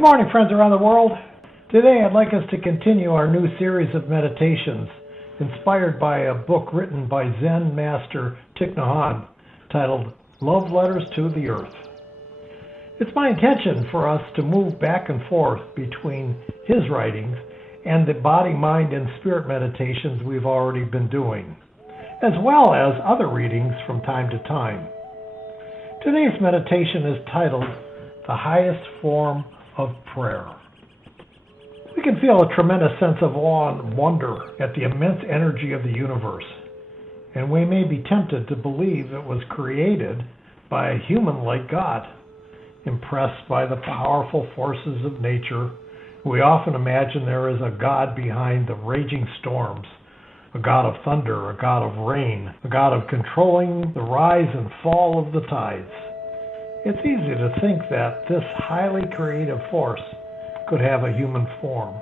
Good morning, friends around the world. Today I'd like us to continue our new series of meditations inspired by a book written by Zen master Thich Nhat Hanh titled Love Letters to the Earth. It's my intention for us to move back and forth between his writings and the body, mind, and spirit meditations we've already been doing, as well as other readings from time to time. Today's meditation is titled The Highest Form of Prayer. We can feel a tremendous sense of awe and wonder at the immense energy of the universe, and we may be tempted to believe it was created by a human like God. Impressed by the powerful forces of nature, we often imagine there is a God behind the raging storms, a God of thunder, a God of rain, a God of controlling the rise and fall of the tides. It's easy to think that this highly creative force could have a human form.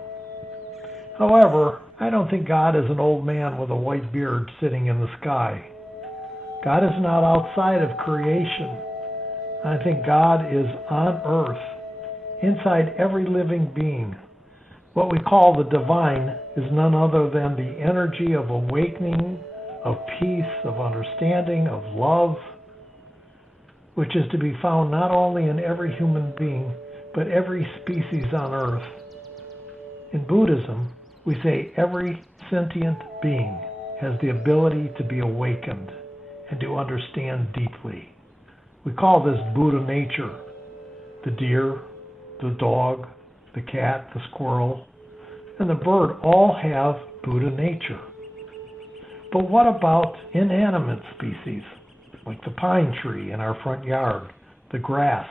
However, I don't think God is an old man with a white beard sitting in the sky. God is not outside of creation. I think God is on earth, inside every living being. What we call the divine is none other than the energy of awakening, of peace, of understanding, of love, which is to be found not only in every human being, but every species on earth. In Buddhism, we say every sentient being has the ability to be awakened and to understand deeply. We call this Buddha nature. The deer, the dog, the cat, the squirrel, and the bird all have Buddha nature. But what about inanimate species, like the pine tree in our front yard, the grass,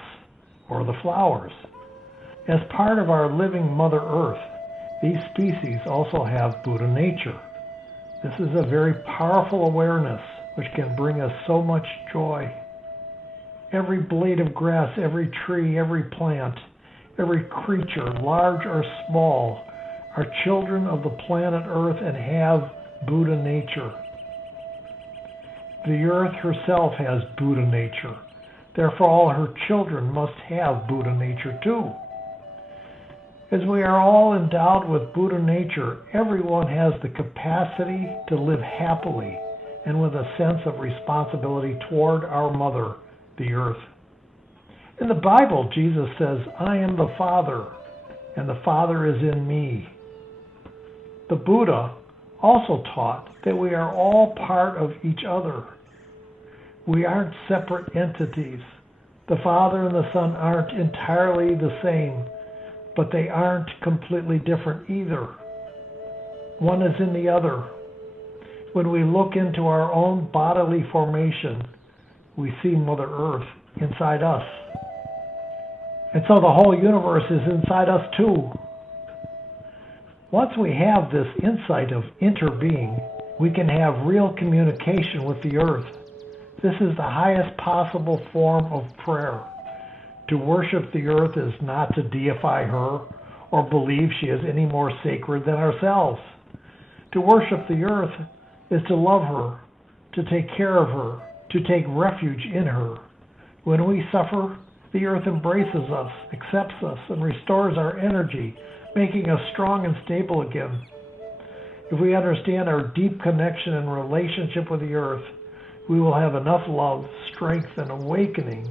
or the flowers? As part of our living Mother Earth, these species also have Buddha nature. This is a very powerful awareness which can bring us so much joy. Every blade of grass, every tree, every plant, every creature, large or small, are children of the planet Earth and have Buddha nature. The earth herself has Buddha nature. Therefore, all her children must have Buddha nature too. As we are all endowed with Buddha nature, everyone has the capacity to live happily and with a sense of responsibility toward our mother, the earth. In the Bible, Jesus says, I am the Father, and the Father is in me. The Buddha also taught that we are all part of each other. We aren't separate entities. The Father and the Son aren't entirely the same, but they aren't completely different either. One is in the other. When we look into our own bodily formation, we see Mother Earth inside us. And so the whole universe is inside us too. Once we have this insight of interbeing, we can have real communication with the earth. This is the highest possible form of prayer. To worship the earth is not to deify her or believe she is any more sacred than ourselves. To worship the earth is to love her, to take care of her, to take refuge in her. When we suffer, the earth embraces us, accepts us, and restores our energy, making us strong and stable again. If we understand our deep connection and relationship with the earth, we will have enough love, strength, and awakening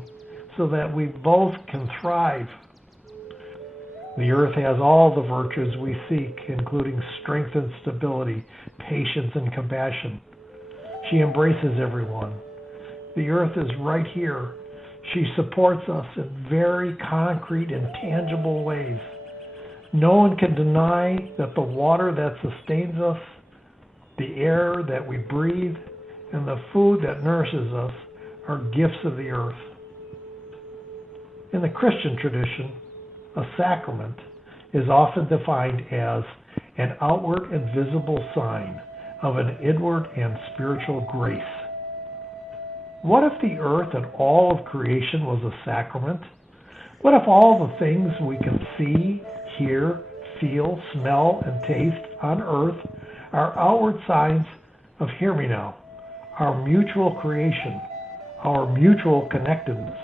so that we both can thrive. The earth has all the virtues we seek, including strength and stability, patience and compassion. She embraces everyone. The earth is right here. She supports us in very concrete and tangible ways. No one can deny that the water that sustains us, the air that we breathe, and the food that nourishes us are gifts of the earth. In the Christian tradition, a sacrament is often defined as an outward and visible sign of an inward and spiritual grace. What if the earth and all of creation was a sacrament? What if all the things we can see, hear, feel, smell, and taste on earth are outward signs of, hear me now, our mutual creation, our mutual connectedness?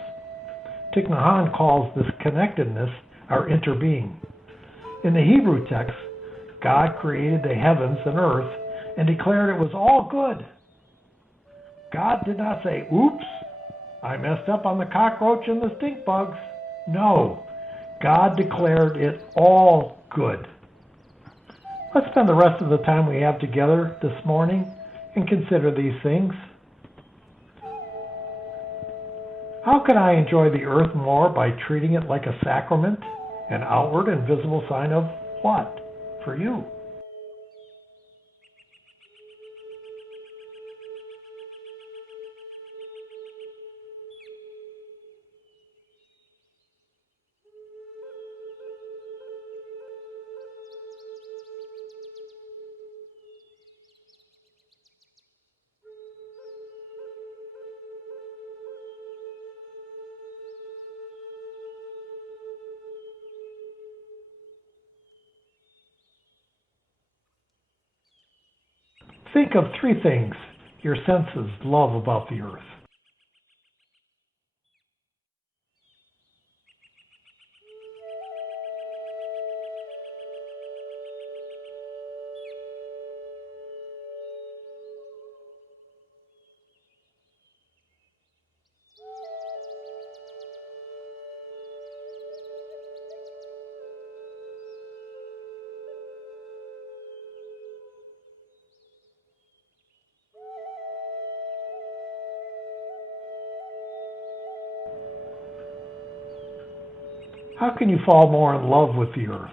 Thich Nhat Hanh calls this connectedness our interbeing. In the Hebrew text, God created the heavens and earth and declared it was all good. God did not say, "Oops, I messed up on the cockroach and the stink bugs." No, God declared it all good. Let's spend the rest of the time we have together this morning and consider these things. How can I enjoy the earth more by treating it like a sacrament, an outward and visible sign of what for you? Think of 3 things your senses love about the earth. How can you fall more in love with the earth?